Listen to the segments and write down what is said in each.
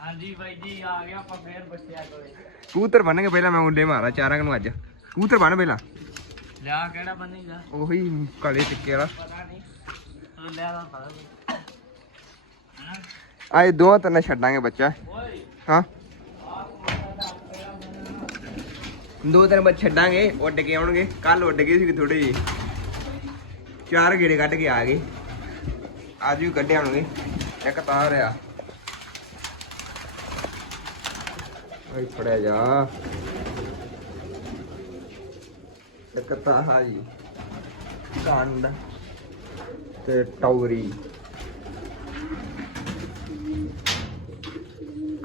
ਹਾਂਜੀ ਬਾਈ ਜੀ ਆ ਗਿਆ ਆਪਾਂ ਫੇਰ ਬੱਚਿਆਂ ਕੋਲੇ। ਕਬੂਤਰ ਕੇ ਪਹਿਲਾਂ ਮੈਂ ਉੱਡੇ ਮਾਰਾਂ ਚਾਰਾਂ ਕੁ ਨੂੰ ਅੱਜ। ਕਬੂਤਰ ਬੰਨ ਪਹਿਲਾਂ। ਲਿਆ ਕਿਹੜਾ ਬੰਨੇਗਾ? ਉਹੀ ਕਾਲੇ ਟਿੱਕੇ ਵਾਲਾ। ਪਤਾ ਨਹੀਂ ਉਹ ਲਿਆ ਦਾ ਪਤਾ ਨਹੀਂ ਆਏ ਦੋ ਤਿੰਨ ਛੱਡਾਂਗੇ ਬੱਚਾ। ਹਾਂ। ਦੋ ਤਿੰਨ ਬੱਚੇ ਛੱਡਾਂਗੇ ਉੱਡ ਕੇ ਆਉਣਗੇ। ਕੱਲ ਉੱਡ ਗਏ ਸੀ ਥੋੜੇ ਜਿਹੇ। ਚਾਰ ਗੇੜੇ ਕੱਢ ਕੇ ਆ ਗਏ। ਅੱਜ ਵੀ ਕੱਢੇ ਆਉਣਗੇ। ਇੱਕ ਤਾਂ ਆ ਰਿਹਾ ਫੜਿਆ ਜਾ। ਇੱਕ ਤਾਂ ਕੰਡ ਤੇ ਟੌਰੀ।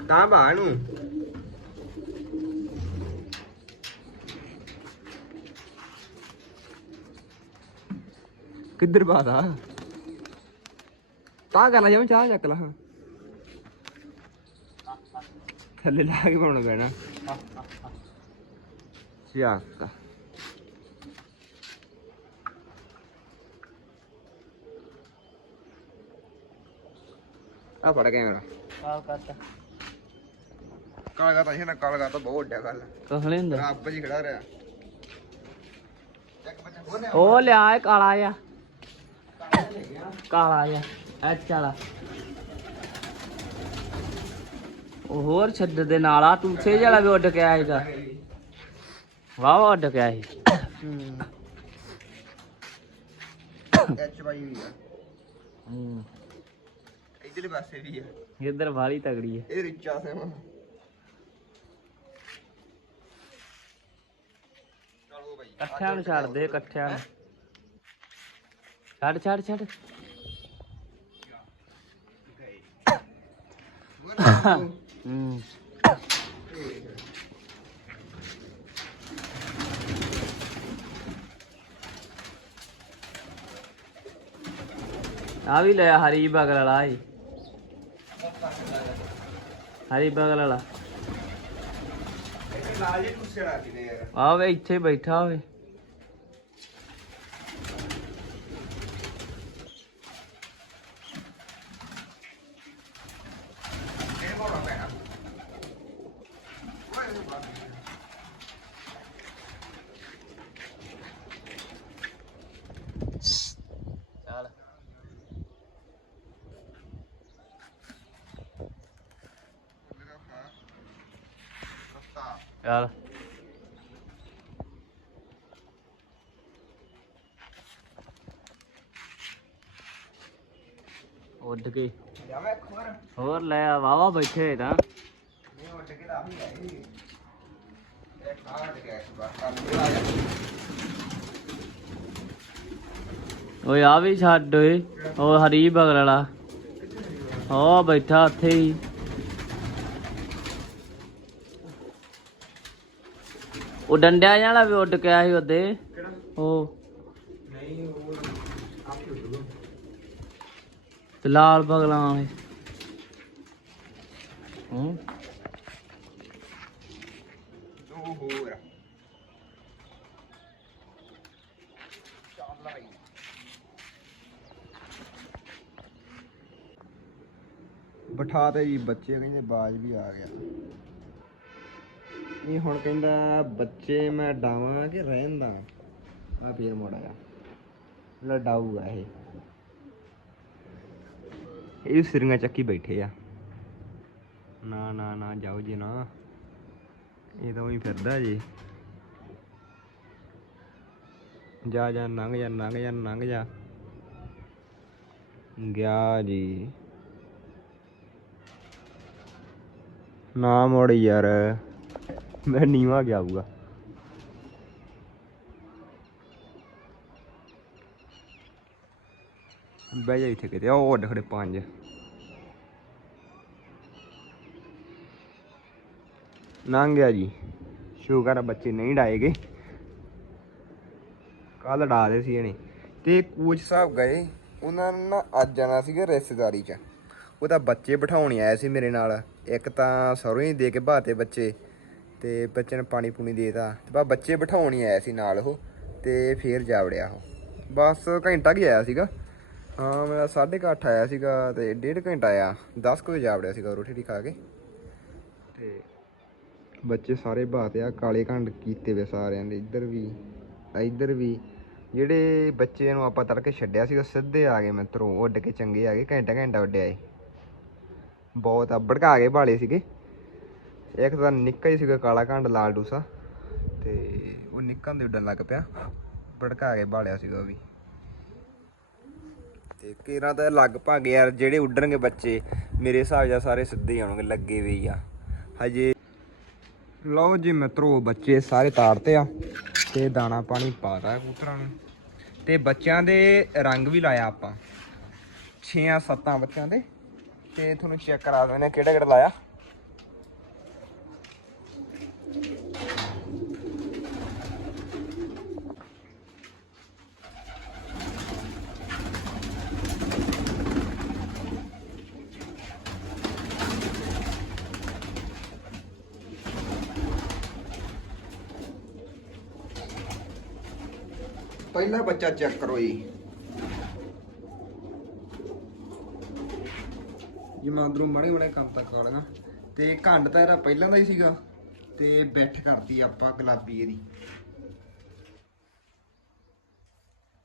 ਤਾਂ ਬਾ ਨੂੰ। ਕਿੱਧਰ ਬਾਦਾ ਤਾਂ ਕਰ ਲੈ ਜਿਵੇਂ ਚਾਹ ਚੱਕ ਲਾ। ਹਾਂ ਥੱਲੇ ਲਾ ਕੇ ਪਾਉਣਾ ਪੈਣਾ। ਚੱਕ ਆ ਫੜ ਕੈਮਰਾ। ਕਾਲ ਕਰਤਾ ਕਾਲਗਾ ਤਾਂ ਇਹ ਨਾ ਕਾਲਗਾ ਤਾਂ ਬਹੁਤ ਵੱਡਾ ਗੱਲ। ਕਹਲੇ ਹੁੰਦਾ? ਰੱਬ ਜੀ ਖੜਾ ਰਿਹਾ। ਚੱਕ ਬੱਚਾ ਉਹਨੇ ਉਹ ਲਿਆ ਇਹ ਕਾਲਾ ਆ ਕਾਲਾ ਆ ਐਚ ਵਾਲਾ। ਉਹ ਹੋਰ ਛੱਡ ਦੇ ਨਾਲ ਆ ਟੂਸੇ ਜਿਹੜਾ ਵੀ ਉੱਡ ਕੇ ਸੀਗਾ। ਵਾਹ ਵਾਹ ਉੱਡ ਕੇ ਹੂੰ ਐਚ ਵਾਈ ਵੀ ਆ ਹੂੰ। ਇਧਰਲੇ ਪਾਸੇ ਵੀ ਆ। ਇੱਧਰ ਵਾਲੀ ਤਗੜੀ ਹੈ ਇਹ ਰਿਚਾ ਸੇ ਮਾ ਚਲੋ ਬਾਈ ਇਕੱਠਿਆਂ ਨੂੰ ਛੱਡ ਦੇ ਇਕੱਠਿਆਂ ਨੂੰ। ਛੱਡ ਛੱਡ ਛੱਡ। ਆ ਵੀ ਲੈ ਹਰੀ ਬਗਲ ਵਾਲਾ ਏ ਹਰੀ ਬਗਲ ਵਾਲਾ ਲਾਲ ਜੀ ਕੁੱਸੇ ਰਾਤੀ ਨੇ ਯਾਰ ਆ ਵੇ ਇੱਥੇ ਬੈਠਾ ਹੋਵੇ ਉੱਡ ਕੇ ਜਾਵਾ ਇੱਕ ਹੋਰ। ਹੋਰ ਲੈ ਆ ਵਾਵਾ ਬੈਠੇ ਹੋਏ ਤਾਂ। ਨਹੀਂ ਉੱਡ ਕੇ ਤਾਂ ਆਹੀ ਇਹ ਗਿਆ ਵਾਰ ਕੱਲ ਆ ਜਾ ਓਏ ਆ ਵੀ ਛੱਡ ਓਏ। ਉਹ ਹਰੀ ਬਗਲ ਵਾਲਾ। ਉਹ ਬੈਠਾ ਉੱਥੇ ਹੀ। ਉਹ ਡੰਡਿਆਂ ਵਾਲਾ ਵੀ ਉੱਡ ਕੇ ਆਇਆ ਸੀ ਉਹਦੇ। ਉਹ। ਨਹੀਂ ਉਹ ਆਪੇ ਉੱਡੂਗਾ ਤੇ ਲਾਲ ਬਗਲਾਂ ਵਾਲੇ। ਹੂੰ। ਦੋ ਬਿਠਾ ਤੇ ਜੀ ਬੱਚੇ ਕਹਿੰਦੇ ਬਾਜ ਵੀ ਆ ਗਿਆ। ਇਹ ਹੁਣ ਕਹਿੰਦਾ ਬੱਚੇ ਮੈਂ ਡਾਵਾਂ ਕਿ ਰਹਿੰਦਾ ਆ ਫੇਰ ਮੋੜ ਲੜਾਊਗਾ ਇਹ। ਇਹ ਸਿਰੀਆਂ ਚੱਕੀ ਬੈਠੇ ਆ। ਨਾ ਨਾ ਨਾ, ਜਾਓ ਜੀ ਨਾ। ਇਹ ਤਾਂ ਉਹੀ ਫਿਰਦਾ ਜੀ। ਜਾ ਜਾ, ਲੰਘ ਜਾ ਲੰਘ ਜਾ ਲੰਘ ਜਾ। ਗਿਆ ਜੀ। ਨਾ ਮੋੜ ਯਾਰ। ਮੈਂ ਨੀਵਾ ਗਿਆ ਹੋਊਗਾ। ਬਹਿ ਜਾ ਇੱਥੇ ਕਿਤੇ, ਉਹ ਉੱਡ ਖੜੇ ਪੰਜ। ਲੰਘ ਗਿਆ ਜੀ। ਸ਼ੁਕਰ ਆ ਬੱਚੇ ਨਹੀਂ ਡਾਏ ਗਏ ਕੱਲ ਡਾਦੇ ਸੀ ਇਹਨੇ। ਤੇ ਕੋਚ ਸਾਹਿਬ ਗਏ, ਉਹਨਾਂ ਨੇ ਨਾ ਅੱਜ ਜਾਣਾ ਸੀਗਾ ਰਿਸ਼ਤੇਦਾਰੀ 'ਚ। ਉਹ ਤਾਂ ਬੱਚੇ ਬਿਠਾਉਣੇ ਆਏ ਸੀ ਮੇਰੇ ਨਾਲ। ਇੱਕ ਤਾਂ ਸਰੋਂ ਹੀ ਦੇ ਕੇ ਬਾਤੇ ਬੱਚੇ, ਤੇ ਬੱਚੇ ਨੇ ਪਾਣੀ ਪੂਣੀ ਦੇਤਾ। ਤੇ ਬਾ ਬੱਚੇ ਬਿਠਾਉਣ ਹੀ ਆਇਆ ਸੀ ਨਾਲ ਉਹ, ਤੇ ਫੇਰ ਜਾ ਵੜਿਆ ਉਹ। ਬਸ ਘੰਟਾ ਕੀ ਆਇਆ ਸੀਗਾ। ਹਾਂ, ਮੇਰਾ 8:30 ਆਇਆ ਸੀਗਾ ਤੇ ਡੇਢ ਘੰਟਾ ਆਇਆ। 10 ਕੁ ਵਜੇ ਜਾ ਵੜਿਆ ਸੀਗਾ ਰੋਟੀ ਖਾ ਕੇ। ਤੇ ਬੱਚੇ ਸਾਰੇ ਬਾਤੇ ਆ, ਕਾਲੇ ਘੰਡ ਕੀਤੇ ਵੇ ਸਾਰਿਆਂ ਦੇ, ਇੱਧਰ ਵੀ ਇੱਧਰ ਵੀ। ਜਿਹੜੇ ਬੱਚੇ ਨੂੰ ਆਪਾਂ ਤੜਕੇ ਛੱਡਿਆ ਸੀਗਾ, ਸਿੱਧੇ ਆ ਗਏ ਮਿੱਤਰੋ ਉੱਡ ਕੇ ਚੰਗੇ ਆ ਗਏ, ਘੰਟਾ ਘੰਟਾ ਉੱਡਿਆ ਏ ਬਹੁਤ ਆ, ਭੜਕਾ ਕੇ ਬਾਲੇ ਸੀਗੇ। ਇੱਕ ਤਾਂ ਨਿੱਕਾ ਹੀ ਸੀਗਾ ਕਾਲਾ ਘੰਡ, ਲਾਲ ਡੂਸਾ। ਤੇ ਉਹ ਨਿੱਕਣ ਦੇ ਉੱਡਣ ਲੱਗ ਪਿਆ। ਭੜਕਾ ਕੇ ਬਾਲਿਆ ਸੀਗਾ ਉਹ ਵੀ। ਤੇ ਕੇਰਾਂ ਤਾਂ ਲਗਭਗ ਯਾਰ ਜਿਹੜੇ ਉੱਡਣਗੇ ਬੱਚੇ, ਮੇਰੇ ਹਿਸਾਬ ਨਾਲ ਸਾਰੇ ਸਿੱਧੇ ਹੀ ਆਉਣਗੇ, ਲੱਗੇ ਵੀ ਆ। ਹਜੇ ਲਓ ਜੀ ਮਿੱਤਰੋ, ਬੱਚੇ ਸਾਰੇ ਤਾੜਤੇ ਆ ਤੇ ਦਾਣਾ ਪਾਣੀ ਪਾਤਾ ਕੂਤਰਾਂ ਨੂੰ। ਤੇ ਬੱਚਿਆਂ ਦੇ ਰੰਗ ਵੀ ਲਾਇਆ ਆਪਾਂ। 6-7 ਬੱਚਿਆਂ ਦੇ। ਤੇ ਤੁਹਾਨੂੰ ਚੈੱਕ ਕਰਾ ਦਿੰਦੇ ਕਿਹੜਾ ਕਿਹੜਾ ਲਾਇਆ। ਪਹਿਲਾ ਬੱਚਾ ਚੈੱਕ ਕਰੋ ਜੀ। ਜੀ ਮੈਂ ਅੰਦਰੋਂ ਮੜੇ ਮੜੇ ਕੰਮ ਤਾਂ ਕਰ ਲਗਾ ਤੇ ਘੰਡ ਤਾਂ ਇਹਦਾ ਪਹਿਲਾਂ ਦਾ ਹੀ ਸੀਗਾ। ਤੇ ਬੈਠ ਕਰਤੀ ਆਪਾਂ ਗੁਲਾਬੀ ਇਹਦੀ।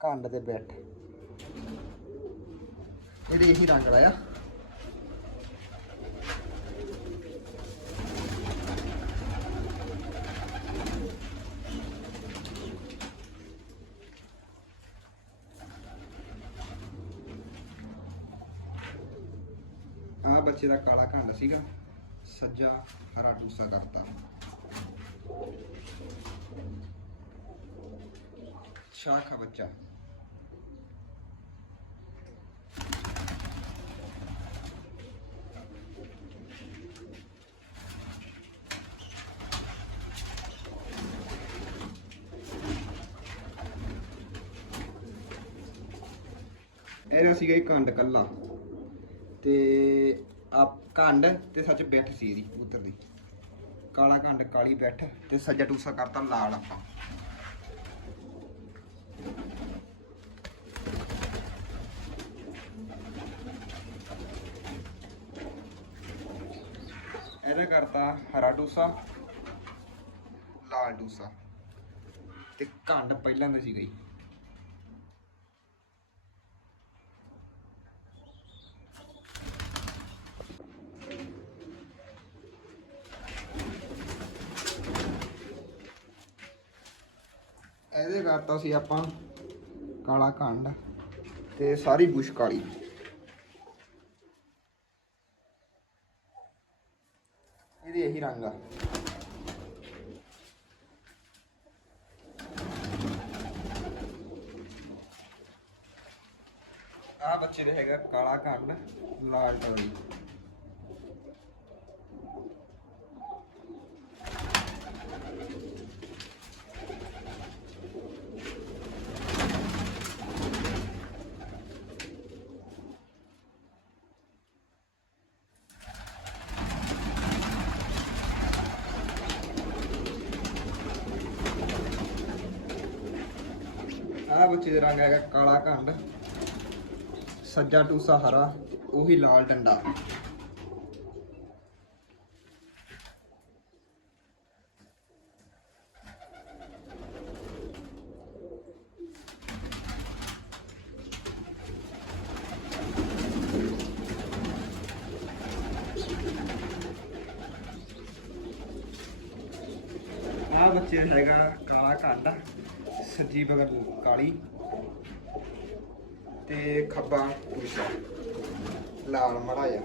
ਘੰਡ ਤੇ ਬੈਠ। ਇਹਦੇ ਇਹੀ ਰੰਗ ਲਾਇਆ। ਆ ਬੱਚੇ ਦਾ ਕਾਲਾ ਘੰਡ ਸੀਗਾ, ਸੱਜਾ ਹਰਾ ਟੂਸਾ ਕਰਤਾ। ਸ਼ਾਖਾ ਬੱਚਾ। ਇਹਦਾ ਸੀਗਾ ਇਹ ਕੰਡ ਕੱਲਾ। ਤੇ ਆ ਕੰਡ ਤੇ ਸੱਚ ਬੈਠ ਸੀ ਇਹਦੀ ਕਬੂਤਰ ਦੀ। ਕਾਲਾ ਕੰਡ, ਕਾਲੀ ਬੈਠ ਤੇ ਸੱਜਾ ਟੂਸਾ ਕਰਤਾ ਲਾਲ ਆਪਾਂ। ਇਹਦਾ ਕਰਤਾ ਹਰਾ ਟੂਸਾ, ਲਾਲ ਟੂਸਾ। ਤੇ ਕੰਡ ਪਹਿਲਾਂ ਦਾ ਸੀ ਗਈ। ਇਹਦੇ ਕਰਤਾ ਸੀ ਆਪਾਂ ਕਾਲਾ ਕੰਡ ਤੇ ਸਾਰੀ ਬੁਸ਼ ਕਾਲੀ। ਇਹਦੇ ਇਹੀ ਰੰਗ ਆ। ਆ ਬੱਚੇ ਦੇ ਹੈਗਾ ਕਾਲਾ ਕੰਡ ਲਾਲ ਟੋਰੀ। ਆ ਬੱਚੇ ਦਾ ਰੰਗ ਹੈਗਾ ਕਾਲਾ ਘੰਡ, ਸੱਜਾ ਟੂਸਾ ਹਰਾ, ਉਹੀ ਲਾਲ ਡੰਡਾ। ਆ ਬੱਚੇ ਹੈਗਾ ਕਾਲਾ ਘੰਡ ਸੱਜੀ ਬਗਲ ਕਾਲੀ ਤੇ ਖੱਬਾ ਟੂਸਾ ਲਾਲ ਮੜਾਇਆ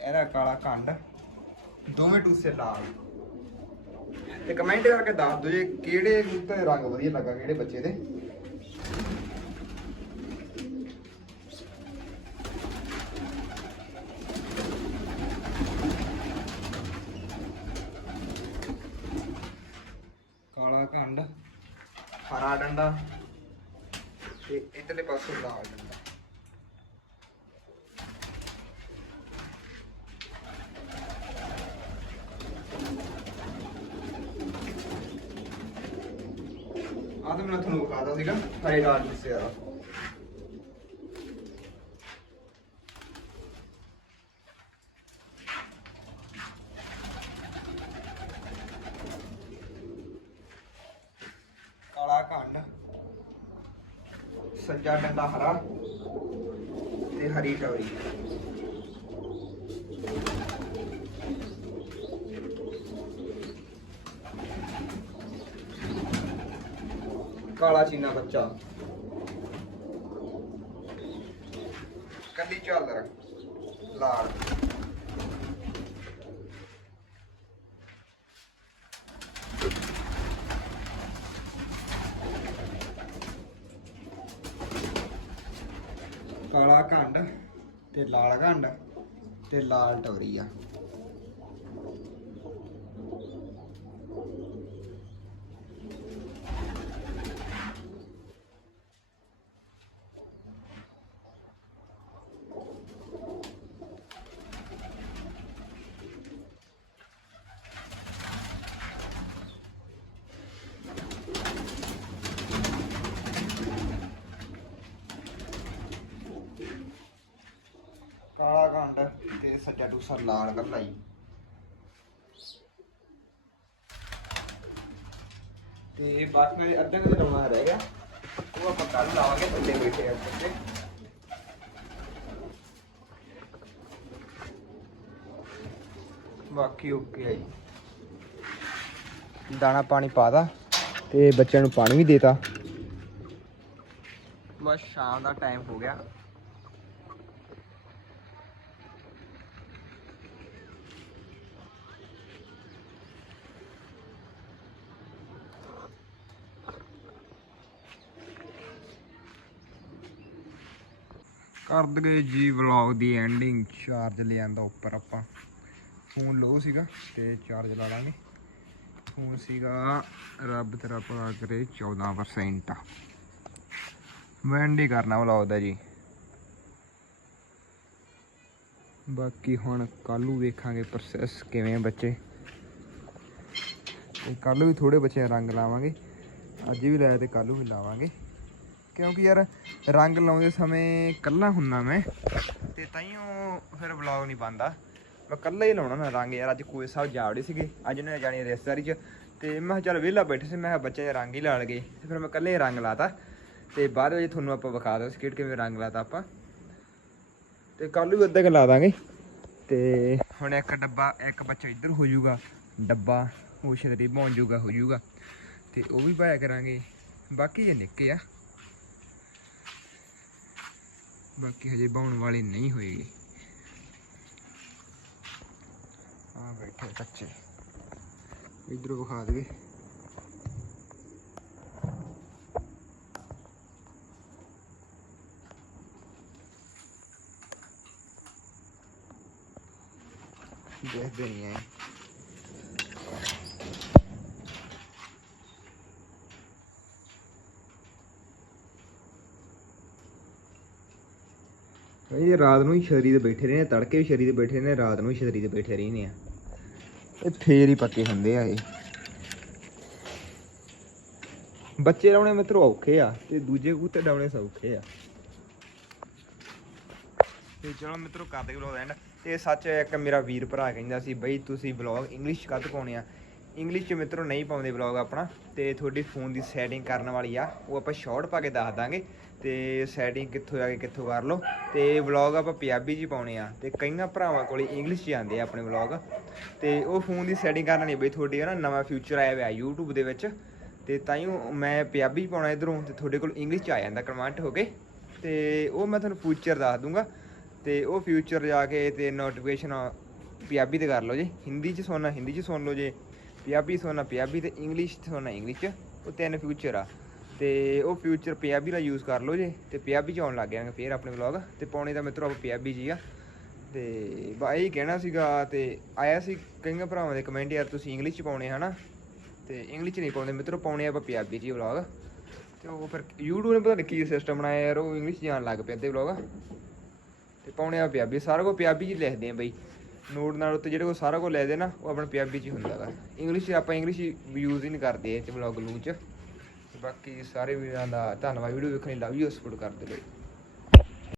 ਇਹਦਾ ਕਾਲਾ ਕੰਡ ਦੋਵੇਂ ਟੂਸੇ ਲਾਲ। ਤੇ ਕਮੈਂਟ ਕਰਕੇ ਦੱਸ ਦਿਓ ਜੀ ਕਿਹੜੇ ਕਬੂਤਰ ਦੇ ਰੰਗ ਵਧੀਆ ਲੱਗਾ, ਕਿਹੜੇ ਬੱਚੇ ਦੇ। ਕਾਲਾ ਕੰਡ, ਹਰਾ ਡੰਡਾ ਤੇ ਇਧਰਲੇ ਪਾਸੇ ਲਾਲ ਡੰਡਾ ਤਾਂ ਮੈਂ ਤੁਹਾਨੂੰ ਵਿਖਾਤਾ ਸੀਗਾ ਹਰੇ ਰਾਜ ਦੱਸਿਆ ਕਾਲਾ ਕੰਡ ਸੱਜਾ ਡੰਡਾ ਹਰਾ ਤੇ ਹਰੀ ਟਵਰੀ ਕਾਲਾ ਚੀਨਾ ਬੱਚਾ ਕੱਲੀ ਝਾਲਰ ਲਾਲ। ਕਾਲਾ ਘੰਡ ਤੇ ਲਾਲ ਘੰਡ ਤੇ ਲਾਲ ਟਵਰੀਆ ਕਾਲਾ ਘੰਡ ਤੇ ਸੱਜਾ ਟੂਸਾ ਲਾਲ ਕੱਲਾ ਹੀ ਤੇ ਬਾਕੀ ਮੇਰੇ ਅੱਧਾ ਕੁ ਲਾਉਣਾ ਰਹਿ ਗਿਆ। ਉਹ ਆਪਾਂ ਕੱਲ ਲਾਵਾਂਗੇ ਥੱਲੇ ਬੈਠੇ ਆ ਉੱਤੇ ਬਾਕੀ ਓਕੇ ਹੈ ਜੀ। ਦਾਣਾ ਪਾਣੀ ਪਾਦਾ ਤੇ ਬੱਚਿਆਂ ਨੂੰ ਪਾਣੀ ਵੀ ਦੇਤਾ ਬਸ ਸ਼ਾਮ ਦਾ ਟਾਈਮ ਹੋ ਗਿਆ। ਕਰ ਦਗੇ ਜੀ ਵਲੌਗ ਦੀ ਐਂਡਿੰਗ ਚਾਰਜ ਲੈ ਆਂਦਾ ਉੱਪਰ ਆਪਾਂ। ਫੋਨ ਲੋ ਸੀਗਾ ਤੇ ਚਾਰਜ ਲਾ ਲਾਂਗੇ। ਫੋਨ ਸੀਗਾ, ਰੱਬ ਤੇਰਾ ਭਲਾ ਕਰੇ 14% ਮੈਂ ਐਂਡ ਕਰਨਾ ਵਲੌਗ ਦਾ ਜੀ। ਬਾਕੀ ਹੁਣ ਕੱਲ ਵੇਖਾਂਗੇ ਪ੍ਰੋਸੈਸ ਕਿਵੇਂ ਬੱਚੇ। ਤੇ ਕੱਲ ਵੀ ਥੋੜੇ ਬੱਚੇ ਰੰਗ ਲਾਵਾਂਗੇ। ਅੱਜ ਵੀ ਲਾਇਆ ਤੇ ਕੱਲ ਵੀ ਲਾਵਾਂਗੇ। ਕਿਉਂਕਿ ਯਾਰ ਰੰਗ ਲਾਉਂਦੇ ਸਮੇਂ ਕੱਲਾ ਹੁੰਨਾ ਮੈਂ। ਤੇ ਤਾਈਓ ਫਿਰ ਵਲੌਗ ਨਹੀਂ ਬਣਦਾ। ਮੈਂ ਕੱਲਾ ਹੀ ਲਾਉਣਾ ਨਾ ਰੰਗ ਯਾਰ, ਅੱਜ ਕੋਈ ਸਾਹਿਬ ਜਾਵੜੇ ਸੀਗੇ। ਅੱਜ ਉਹਨਾਂ ਨੇ ਜਾਣੀ ਰਿਸ਼ਤੇਦਾਰੀ ਚ। ਤੇ ਮੈਂ ਕਿਹਾ ਚੱਲ ਵਿਹਲਾ ਬੈਠੇ ਸੀ, ਮੈਂ ਕਿਹਾ ਬੱਚੇ ਦੇ ਰੰਗ ਹੀ ਲਾਣ ਗਏ ਤੇ ਫਿਰ ਮੈਂ ਕੱਲੇ ਹੀ ਰੰਗ ਲਾਤਾ। ਤੇ ਬਾਅਦ ਵਿੱਚ ਤੁਹਾਨੂੰ ਆਪਾਂ ਵਿਖਾ ਦੋ ਸਕਿਟ ਕਿਵੇਂ ਰੰਗ ਲਾਤਾ ਆਪਾਂ। ਤੇ ਕੱਲ ਵੀ ਅੱਧਾ ਕੁ ਲਾ ਦਾਂਗੇ। ਤੇ ਹੁਣ ਇੱਕ ਡੱਬਾ, ਇੱਕ ਬੱਚਾ ਇੱਧਰ ਹੋ ਜਾਊਗਾ। ਡੱਬਾ ਉਹ ਛਤਰੀ ਪਹੁੰਚ ਜਾਊਗਾ, ਹੋ ਜਾਊਗਾ। ਤੇ ਉਹ ਵੀ ਪਾਇਆ ਕਰਾਂਗੇ। ਬਾਕੀ ਜੇ ਨਿੱਕੇ ਆ। ਬਾਕੀ ਹਜੇ ਬਾਉਣ ਵਾਲੇ ਨਹੀਂ ਹੋਏਗੀ ਆ ਬੈਠੇ ਬੱਚੇ ਇਧਰੋਂ ਵਿਖਾ ਦੇਵੇ ਦੇਖਦੇ ਨਹੀਂ ਆਏ ਇਹ ਰਾਤ ਨੂੰ ਹੀ ਸ਼ਰੀ ਤੇ ਬੈਠੇ ਰਹੇ ਨੇ, ਤੜਕੇ ਵੀ ਸ਼ਰੀ ਤੇ ਬੈਠੇ ਨੇ, ਰਾਤ ਨੂੰ ਵੀ ਸ਼ਰੀ ਤੇ ਬੈਠੇ ਰਹਿੰਦੇ ਆ। ਇਹ ਫੇਰ ਹੀ ਪੱਕੇ ਹੁੰਦੇ ਆ ਇਹ। ਬੱਚੇ ਲਾਉਣੇ ਮਿੱਤਰੋ ਔਖੇ ਆ ਤੇ ਦੂਜੇ ਕਬੂਤਰ ਡਾਉਣੇ ਸੌਖੇ ਆ। ਤੇ ਚਲੋ ਮਿੱਤਰੋ ਕਰਦੇ ਵਲੌਗ ਐਂਡ ਤੇ ਸੱਚ ਇੱਕ ਮੇਰਾ ਵੀਰ ਭਰਾ ਕਹਿੰਦਾ ਸੀ, ਬਈ ਤੁਸੀਂ ਵਲੌਗ ਇੰਗਲਿਸ਼ ਕੱਦ ਪਾਉਣੇ ਆ? ਇੰਗਲਿਸ਼ ਚ ਮਿੱਤਰੋ ਨਹੀਂ ਪਾਉਂਦੇ ਵਲੌਗ ਆਪਣਾ, ਤੇ ਤੁਹਾਡੀ ਫੋਨ ਦੀ ਸੈਟਿੰਗ ਕਰਨ ਵਾਲੀ ਆ, ਉਹ ਆਪਾਂ ਸ਼ਾਰਟ ਪਾ ਕੇ ਦੱਸ ਦਾਂਗੇ, ਤੇ ਸੈਟਿੰਗ ਕਿੱਥੋਂ ਆ ਕੇ ਕਿੱਥੋਂ ਕਰ ਲਓ, ਤੇ ਵਲੌਗ ਆਪਾਂ ਪੰਜਾਬੀ 'ਚ ਹੀ ਪਾਉਣੇ ਆ, ਤੇ ਕਈਆਂ ਭਰਾਵਾਂ ਕੋਲੇ ਇੰਗਲਿਸ਼ 'ਚ ਆਉਂਦੇ ਆ ਆਪਣੇ ਵਲੌਗ ਤੇ ਉਹ ਫੋਨ ਦੀ ਸੈਟਿੰਗ ਕਰਨ ਨਹੀਂ ਬਈ ਤੁਹਾਡੀ ਨਾ ਨਵਾਂ ਫਿਊਚਰ ਆਇਆ ਹੋਇਆ YouTube ਦੇ ਵਿੱਚ, ਤੇ ਤਾਈਓ ਮੈਂ ਪੰਜਾਬੀ 'ਚ ਪਾਉਣਾ ਇਧਰੋਂ, ਤੇ ਤੁਹਾਡੇ ਕੋਲ ਇੰਗਲਿਸ਼ 'ਚ ਆ ਜਾਂਦਾ ਕਨਵਰਟ ਹੋ ਕੇ, ਤੇ ਉਹ ਮੈਂ ਤੁਹਾਨੂੰ ਫਿਊਚਰ ਦੱਸ ਦੂੰਗਾ, ਤੇ ਉਹ ਫਿਊਚਰ ਜਾ ਕੇ ਤੇ ਨੋਟੀਫਿਕੇਸ਼ਨ ਪੰਜਾਬੀ ਤੇ ਕਰ ਲਓ ਜੀ, ਹਿੰਦੀ 'ਚ ਸੁਣਨਾ, ਹਿੰਦੀ 'ਚ ਸੁਣ ਲਓ ਜੇ ਪੰਜਾਬੀ ਸੁਣਨਾ ਪੰਜਾਬੀ ਤੇ ਇੰਗਲਿਸ਼ 'ਚ ਸੁਣਨਾ ਇੰਗਲਿਸ਼ 'ਚ ਉਹ ਤਿੰਨ ਫਿਊਚਰ ਆ। ਤੇ ਉਹ ਫਿਊਚਰ ਪੰਜਾਬੀ ਦਾ ਯੂਜ਼ ਕਰ ਲਓ ਜੇ, ਤੇ ਪੰਜਾਬੀ 'ਚ ਆਉਣ ਲੱਗ ਜਾਣਗੇ ਫੇਰ ਆਪਣੇ ਵਲੌਗ ਤੇ ਪਾਉਣੇ ਤਾਂ ਮਿੱਤਰੋ ਆਪਾਂ ਪੰਜਾਬੀ 'ਚ ਹੀ ਆ। ਤੇ ਬਾ ਇਹ ਕਹਿਣਾ ਸੀਗਾ, ਤੇ ਆਇਆ ਸੀ ਕਈਆਂ ਭਰਾਵਾਂ ਦੇ ਕਮੈਂਟ ਯਾਰ ਤੁਸੀਂ ਇੰਗਲਿਸ਼ 'ਚ ਪਾਉਣੇ ਹਨਾ? ਤੇ ਇੰਗਲਿਸ਼ 'ਚ ਨਹੀਂ ਪਾਉਂਦੇ ਮਿੱਤਰੋ ਪਾਉਣੇ ਆਪਾਂ ਪੰਜਾਬੀ 'ਚ ਹੀ ਵਲੌਗ ਤੇ ਉਹ ਫਿਰ YouTube ਨੇ ਪਤਾ ਨਹੀਂ ਕੀ ਸਿਸਟਮ ਬਣਾਇਆ ਯਾਰ, ਉਹ ਇੰਗਲਿਸ਼ 'ਚ ਜਾਣ ਲੱਗ ਪਏ ਤੇ ਵਲੌਗ ਤੇ ਪਾਉਣੇ ਆ ਪੰਜਾਬੀ, ਸਾਰਾ ਕੁਝ ਪੰਜਾਬੀ 'ਚ ਲਿਖਦੇ ਆ ਬਈ। ਨੋਟ ਨਾਲ ਉੱਤੇ ਜਿਹੜੇ ਕੋ ਸਾਰਾ ਕੁਝ ਦੇ ਨਾ, ਉਹ ਆਪਣਾ ਪੰਜਾਬੀ 'ਚ ਹੀ ਹੁੰਦਾ ਗਾ। ਇੰਗਲਿਸ਼ ਆਪਾਂ ਇੰਗਲਿਸ਼ ਯੂਜ਼ ਹੀ ਨਹੀਂ ਕਰਦੇ ਇਹ 'ਚ ਵਲੌਗ ਲੂ 'ਚ। ਬਾਕੀ ਸਾਰੇ ਵੀਰਾਂ ਦਾ ਧੰਨਵਾਦ ਵੀਡੀਓ ਵੇਖਣ ਲਈ ਲਵ ਯੂ ਸਪੋਰਟ ਕਰਦੇ ਰਹੋ।